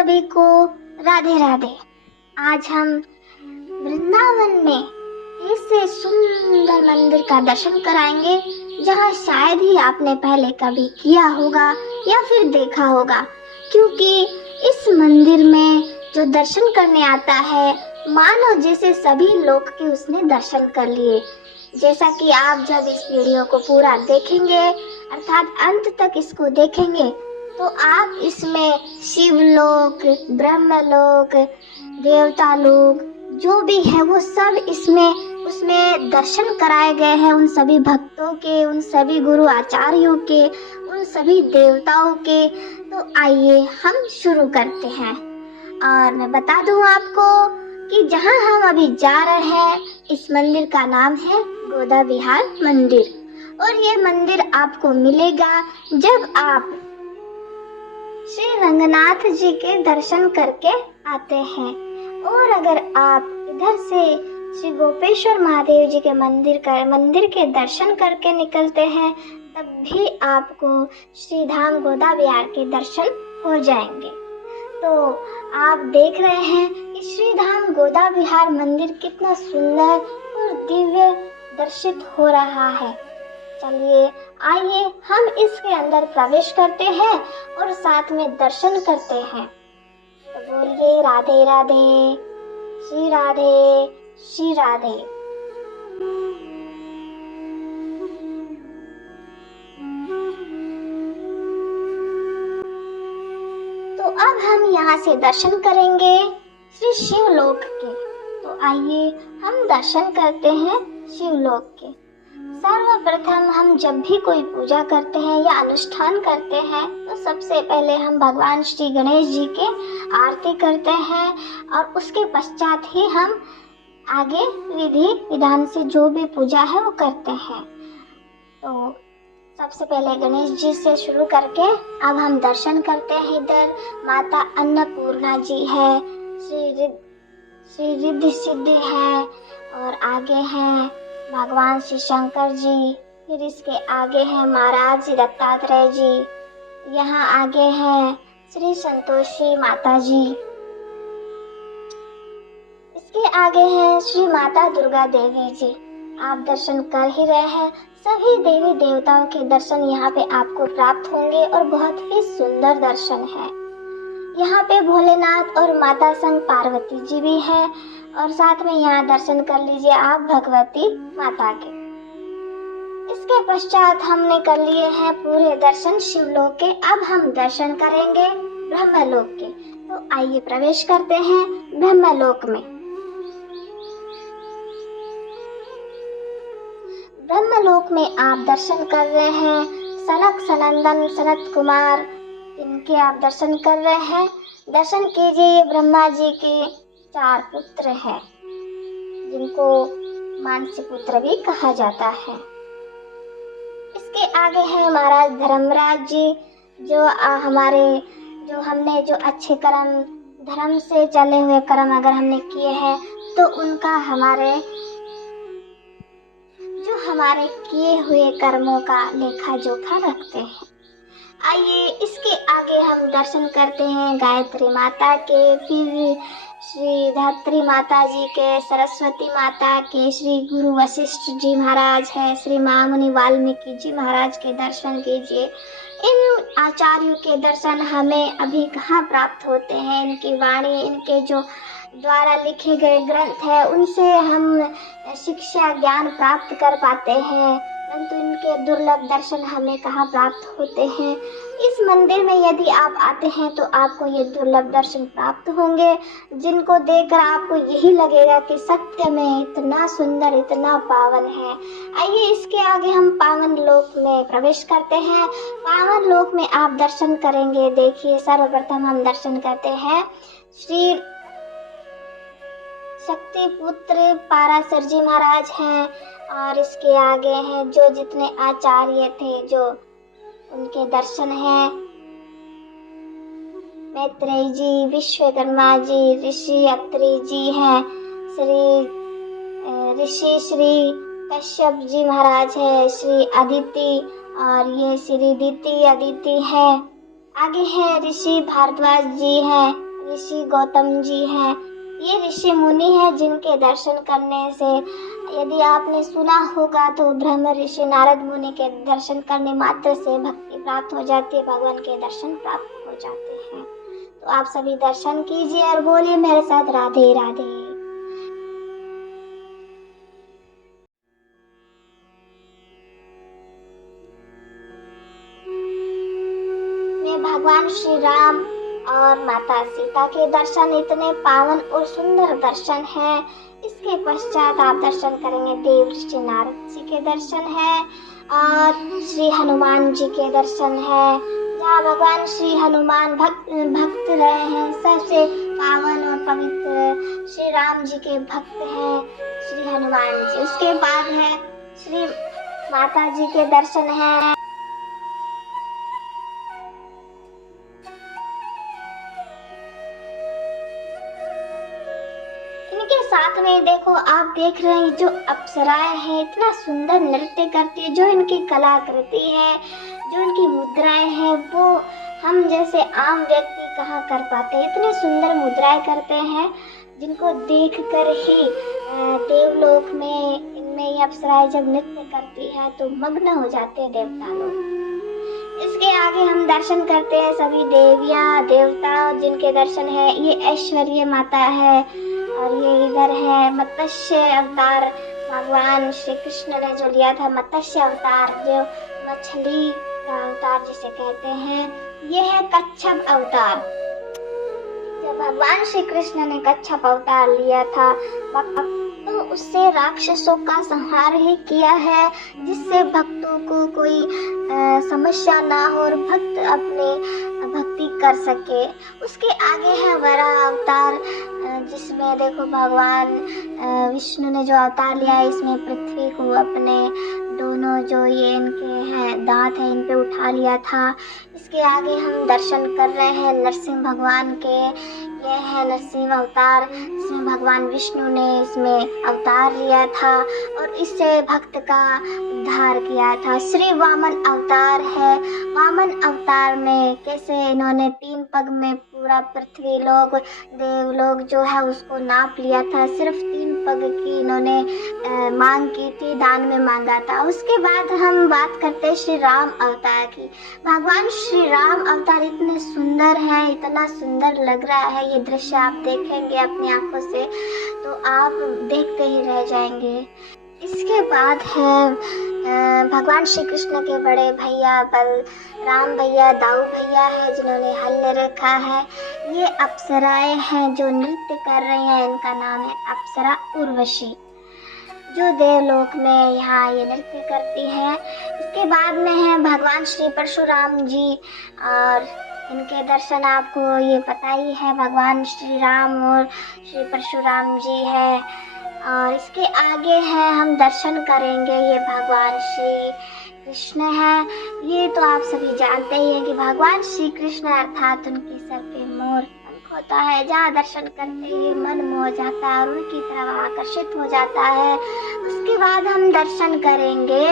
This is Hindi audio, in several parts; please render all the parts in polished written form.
सभी को राधे राधे। आज हम वृंदावन में ऐसे सुंदर मंदिर का दर्शन कराएंगे जहाँ शायद ही आपने पहले कभी किया होगा या फिर देखा होगा, क्योंकि इस मंदिर में जो दर्शन करने आता है मानो जैसे सभी लोग के उसने दर्शन कर लिए। जैसा कि आप जब इस वीडियो को पूरा देखेंगे अर्थात अंत तक इसको देखेंगे तो आप इसमें शिवलोक, ब्रह्मलोक, देवता लोक जो भी है वो सब उसमें दर्शन कराए गए हैं, उन सभी भक्तों के, उन सभी गुरु आचार्यों के, उन सभी देवताओं के। तो आइए हम शुरू करते हैं। और मैं बता दूं आपको कि जहां हम अभी जा रहे हैं इस मंदिर का नाम है गोदा विहार मंदिर। और ये मंदिर आपको मिलेगा जब आप श्री रंगनाथ जी के दर्शन करके आते हैं। और अगर आप इधर से श्री गोपेश्वर महादेव जी के मंदिर के दर्शन करके निकलते हैं तब भी आपको श्री धाम गोदा विहार के दर्शन हो जाएंगे। तो आप देख रहे हैं कि श्री धाम गोदा विहार मंदिर कितना सुंदर और दिव्य दर्शित हो रहा है। चलिए आइए हम इसके अंदर प्रवेश करते हैं और साथ में दर्शन करते हैं। तो बोलिए राधे राधे, श्री राधे, श्री राधे। तो अब हम यहाँ से दर्शन करेंगे श्री शिवलोक के। तो आइए हम दर्शन करते हैं शिवलोक के। सर्वप्रथम हम जब भी कोई पूजा करते हैं या अनुष्ठान करते हैं तो सबसे पहले हम भगवान श्री गणेश जी के आरती करते हैं और उसके पश्चात ही हम आगे विधि विधान से जो भी पूजा है वो करते हैं। तो सबसे पहले गणेश जी से शुरू करके अब हम दर्शन करते हैं। इधर माता अन्नपूर्णा जी है, श्री रिद्धि सिद्धि है और आगे हैं भगवान श्री शंकर जी, फिर इसके आगे हैं महाराज श्री दत्तात्रेय जी, यहाँ आगे हैं श्री संतोषी माता जी, इसके आगे हैं श्री माता दुर्गा देवी जी। आप दर्शन कर ही रहे हैं, सभी देवी देवताओं के दर्शन यहाँ पे आपको प्राप्त होंगे और बहुत ही सुंदर दर्शन है। यहाँ पे भोलेनाथ और माता संग पार्वती जी भी हैं और साथ में यहाँ दर्शन कर लीजिए आप भगवती माता के। इसके पश्चात हमने कर लिए हैं पूरे दर्शन शिवलोक के। अब हम दर्शन करेंगे ब्रह्मलोक के। तो आइए प्रवेश करते हैं ब्रह्मलोक में। ब्रह्मलोक में आप दर्शन कर रहे हैं सनक सनंदन सनत कुमार, इनके आप दर्शन कर रहे हैं। दर्शन कीजिए, ये ब्रह्मा जी के 4 पुत्र हैं जिनको मानसी पुत्र भी कहा जाता है। इसके आगे है महाराज धर्मराज जी, जो हमने जो अच्छे कर्म धर्म से चले हुए कर्म अगर हमने किए हैं तो उनका हमारे किए हुए कर्मों का लेखा जोखा रखते हैं। आइए इसके आगे हम दर्शन करते हैं गायत्री माता के, फिर श्री धात्री माता जी के, सरस्वती माता के, श्री गुरु वशिष्ठ जी महाराज है, श्री महामुनि वाल्मीकि जी महाराज के दर्शन कीजिए। इन आचार्यों के दर्शन हमें अभी कहाँ प्राप्त होते हैं। इनकी वाणी, इनके जो द्वारा लिखे गए ग्रंथ है उनसे हम शिक्षा ज्ञान प्राप्त कर पाते हैं, परंतु इनके दुर्लभ दर्शन हमें कहाँ प्राप्त होते हैं। इस मंदिर में यदि आप आते हैं तो आपको ये दुर्लभ दर्शन प्राप्त होंगे, जिनको देखकर आपको यही लगेगा कि सत्य में इतना सुंदर, इतना पावन है। आइए इसके आगे हम पावन लोक में प्रवेश करते हैं। पावन लोक में आप दर्शन करेंगे। देखिए सर्वप्रथम हम दर्शन करते हैं श्री शक्ति पुत्र पाराशर जी महाराज हैं और इसके आगे हैं जो जितने आचार्य थे जो उनके दर्शन हैं। मैत्रेय जी, विश्वकर्मा जी, ऋषि अत्रि जी हैं, ऋषि श्री कश्यप जी महाराज है, श्री अदिति और ये श्री दिति अदिति है। आगे है ऋषि भारद्वाज जी हैं ऋषि गौतम जी हैं। ये ऋषि मुनि हैं जिनके दर्शन करने से, यदि आपने सुना होगा तो ब्रह्म ऋषि नारद मुनि के दर्शन करने मात्र से भक्ति प्राप्त हो जाती है, भगवान के दर्शन प्राप्त हो जाते हैं। तो आप सभी दर्शन कीजिए और बोलिए मेरे साथ राधे राधे। में भगवान श्री राम और माता सीता के दर्शन इतने पावन और सुंदर दर्शन हैं। इसके पश्चात आप दर्शन करेंगे देव ऋषि नारद जी के दर्शन है और श्री हनुमान जी के दर्शन है, जहाँ भगवान श्री हनुमान भक्त रहे हैं। सबसे पावन और पवित्र श्री राम जी के भक्त हैं श्री हनुमान जी। उसके बाद है श्री माता जी के दर्शन है। इनके साथ में देखो, आप देख रहे हैं जो अप्सराएं हैं इतना सुंदर नृत्य करती है। जो इनकी कलाकृति है, जो इनकी मुद्राएं हैं, वो हम जैसे आम व्यक्ति कहाँ कर पाते हैं। इतनी सुंदर मुद्राएं करते हैं जिनको देखकर ही देवलोक में इनमें ये अप्सराएं जब नृत्य करती है तो मग्न हो जाते हैं देवता लोग। इसके आगे हम दर्शन करते हैं सभी देवियां देवता जिनके दर्शन है। ये ऐश्वर्य माता है और ये इधर है मत्स्य अवतार। भगवान श्री कृष्ण ने जो लिया था मत्स्य अवतार, जो मछली का अवतार जिसे कहते हैं, ये है कच्छप अवतार। जब भगवान श्री कृष्ण ने कच्छप अवतार लिया था तो उससे राक्षसों का संहार ही किया है, जिससे भक्तों को कोई समस्या ना हो और भक्त अपने भक्ति कर सके। उसके आगे है वराह अवतार, जिसमें देखो भगवान विष्णु ने जो अवतार लिया है, इसमें पृथ्वी को अपने दोनों जो ये इनके हैं दांत हैं इन पे उठा लिया था। इसके आगे हम दर्शन कर रहे हैं नरसिंह भगवान के। ये है नरसिंह अवतार, जिसमें भगवान विष्णु ने इसमें अवतार लिया था और इससे भक्त का उद्धार किया था। श्री वामन अवतार है। वामन अवतार में कैसे इन्होंने 3 पग में पूरा पृथ्वी लोक देवलोक जो है उसको नाप लिया था। सिर्फ 3 पग की इन्होंने मांग की थी, दान में मांगा था। उसके बाद हम बात करते हैं श्री राम अवतार की। भगवान श्री राम अवतार इतने सुंदर है, इतना सुंदर लग रहा है। ये दृश्य आप देखेंगे अपनी आंखों से तो आप देखते ही रह जाएंगे। इसके बाद है भगवान श्री कृष्ण के बड़े भैया बलराम भैया, दाऊ भैया है जिन्होंने हल रखा है। ये अप्सराएं हैं जो नृत्य कर रही हैं, इनका नाम है अप्सरा उर्वशी, जो देवलोक में यहाँ ये नृत्य करती है। इसके बाद में है भगवान श्री परशुराम जी और इनके दर्शन आपको ये पता ही है, भगवान श्री राम और श्री परशुराम जी है। और इसके आगे है हम दर्शन करेंगे ये भगवान श्री कृष्ण है। ये तो आप सभी जानते ही हैं कि भगवान श्री कृष्ण अर्थात उनके सर पे मोर होता है, जहाँ दर्शन करते ही मन मोह जाता है और उनकी तरफ आकर्षित हो जाता है। उसके बाद हम दर्शन करेंगे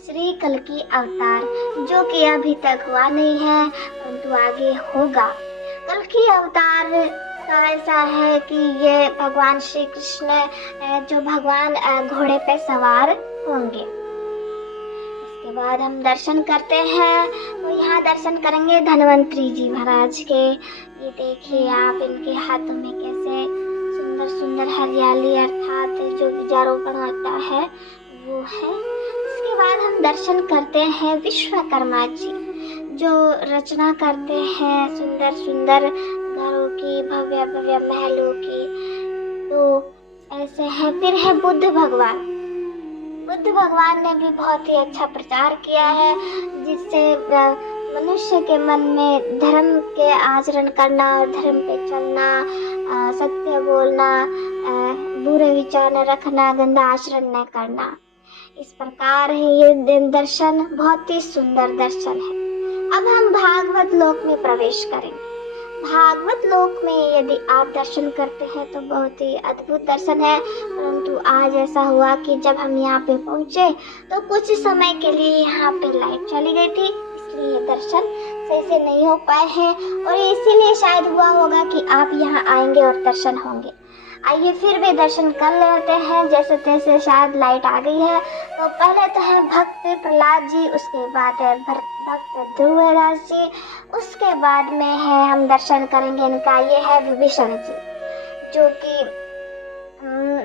श्री कल्कि अवतार, जो कि अभी तक हुआ नहीं है परंतु आगे होगा। कल्कि अवतार का ऐसा है कि ये भगवान श्री कृष्ण जो भगवान घोड़े पे सवार होंगे। इसके बाद हम दर्शन करते हैं तो यहाँ दर्शन करेंगे धन्वंतरी जी महाराज के। ये देखिए आप, इनके हाथों में कैसे सुंदर सुंदर हरियाली अर्थात जो बीजारोपण होता है वो है। इसके बाद हम दर्शन करते हैं विश्वकर्मा जी, जो रचना करते हैं सुंदर सुंदर घरों की, भव्य भव्य महलों की। तो ऐसे है। फिर है बुद्ध भगवान। बुद्ध भगवान ने भी बहुत ही अच्छा प्रचार किया है, जिससे मनुष्य के मन में धर्म के आचरण करना और धर्म पे चलना, सत्य बोलना, बुरे विचार न रखना, गंदा आचरण न करना। इस प्रकार है ये दर्शन, बहुत ही सुंदर दर्शन है। अब हम भागवत लोक में प्रवेश करेंगे। भागवत लोक में यदि आप दर्शन करते हैं तो बहुत ही अद्भुत दर्शन है, परंतु आज ऐसा हुआ कि जब हम यहाँ पे पहुँचे तो कुछ समय के लिए यहाँ पे लाइट चली गई थी, इसलिए ये दर्शन सही से नहीं हो पाए हैं और इसीलिए शायद हुआ होगा कि आप यहाँ आएंगे और दर्शन होंगे। आइए फिर भी दर्शन कर लेते हैं जैसे तैसे। शायद लाइट आ गई है। तो पहले तो है भक्त प्रहलाद जी, उसके बाद है भक्त ध्रुवराज जी, उसके बाद में है हम दर्शन करेंगे इनका, ये है विभीषण जी जो कि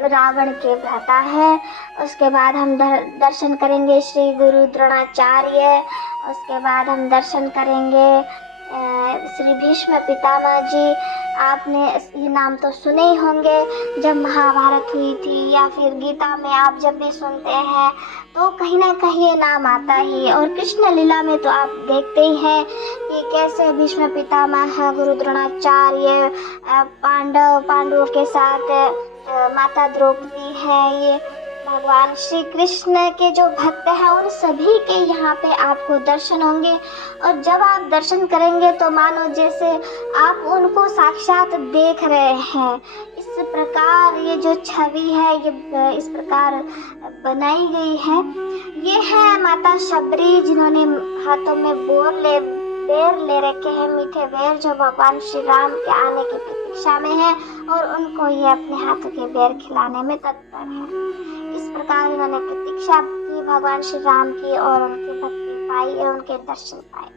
रावण के भ्राता है। उसके बाद हम दर्शन करेंगे श्री गुरु द्रोणाचार्य। उसके बाद हम दर्शन करेंगे श्री भीष्म पितामह जी। आपने ये नाम तो सुने ही होंगे, जब महाभारत हुई थी या फिर गीता में आप जब भी सुनते हैं तो कहीं ना कहीं ये नाम आता ही। और कृष्ण लीला में तो आप देखते ही हैं कि कैसे भीष्म पितामह गुरु द्रोणाचार्य पांडवों के साथ माता द्रौपदी है, ये भगवान श्री कृष्ण के जो भक्त हैं उन सभी के यहाँ पे आपको दर्शन होंगे। और जब आप दर्शन करेंगे तो मानो जैसे आप उनको साक्षात देख रहे हैं। इस प्रकार ये जो छवि है ये इस प्रकार बनाई गई है। ये है माता शबरी जिन्होंने हाथों में बेर ले रखे हैं, मीठे बेर जो भगवान श्री राम के आने की प्रतीक्षा में है और उनको ये अपने हाथों के बेर खिलाने में तत्पर है। इस प्रकार इन्होंने प्रतीक्षा की भगवान श्री राम की और उनकी भक्ति पाई और उनके दर्शन पाए।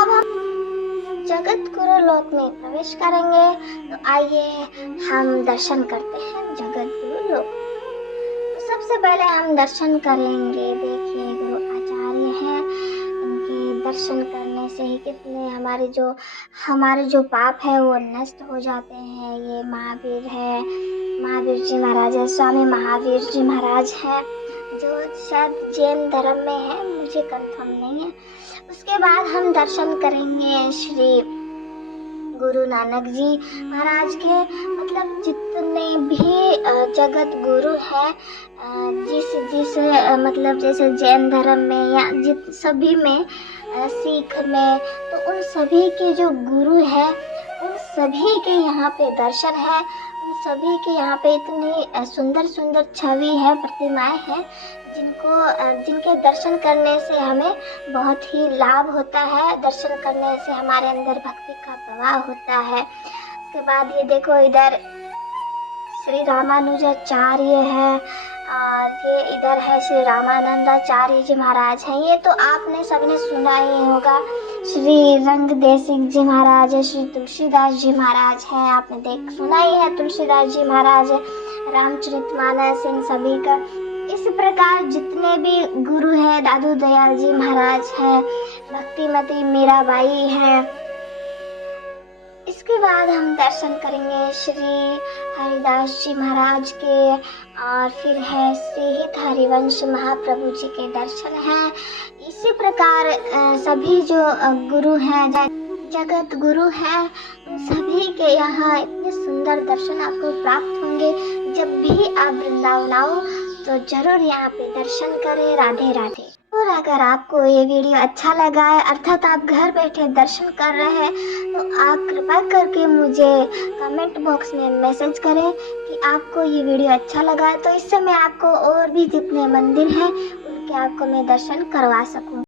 अब हम जगत गुरु लोक में प्रवेश करेंगे। तो आइए हम दर्शन करते हैं जगत गुरु लोक। तो सबसे पहले हम दर्शन करेंगे, देखिए गुरु आचार्य हैं, उनके दर्शन करने से ही कितने हमारे जो पाप है वो नष्ट हो जाते हैं। ये महावीर है, महावीर जी महाराज है, स्वामी महावीर जी महाराज हैं जो शायद जैन धर्म में है, मुझे कंफर्म नहीं है। उसके बाद हम दर्शन करेंगे श्री गुरु नानक जी महाराज के। मतलब जितने भी जगत गुरु हैं जिस मतलब जैसे जैन धर्म में या सभी में, सिख में, तो उन सभी के जो गुरु हैं उन सभी के यहाँ पे दर्शन है। उन सभी के यहाँ पे इतनी सुंदर सुंदर छवि है, प्रतिमाएं हैं जिनके दर्शन करने से हमें बहुत ही लाभ होता है। दर्शन करने से हमारे अंदर भक्ति का प्रवाह होता है। उसके बाद ये देखो इधर श्री रामानुजाचार्य है और ये इधर है श्री रामानंदाचार्य जी महाराज हैं। ये तो आपने सबने सुना ही होगा। श्री रंगदेव सिंह जी महाराज है, श्री तुलसीदास जी महाराज हैं, आपने सुना ही है तुलसीदास जी महाराज, रामचरितमानस इन सभी का। इस प्रकार जितने भी गुरु हैं, दादू दयाल जी महाराज हैं, भक्तिमती मीराबाई हैं। इसके बाद हम दर्शन करेंगे श्री हरिदास जी महाराज के और फिर है श्री हित हरिवंश महाप्रभु जी के दर्शन हैं। इसी प्रकार सभी जो गुरु हैं, जगत गुरु हैं, उन सभी के यहाँ इतने सुंदर दर्शन आपको प्राप्त होंगे। जब भी आप वृंदावन आओ तो जरूर यहाँ पे दर्शन करें। राधे राधे। और अगर आपको ये वीडियो अच्छा लगा है, अर्थात आप घर बैठे दर्शन कर रहे हैं, तो आप कृपा करके मुझे कमेंट बॉक्स में मैसेज करें कि आपको ये वीडियो अच्छा लगा है, तो इससे मैं आपको और भी जितने मंदिर हैं उनके आपको मैं दर्शन करवा सकूं।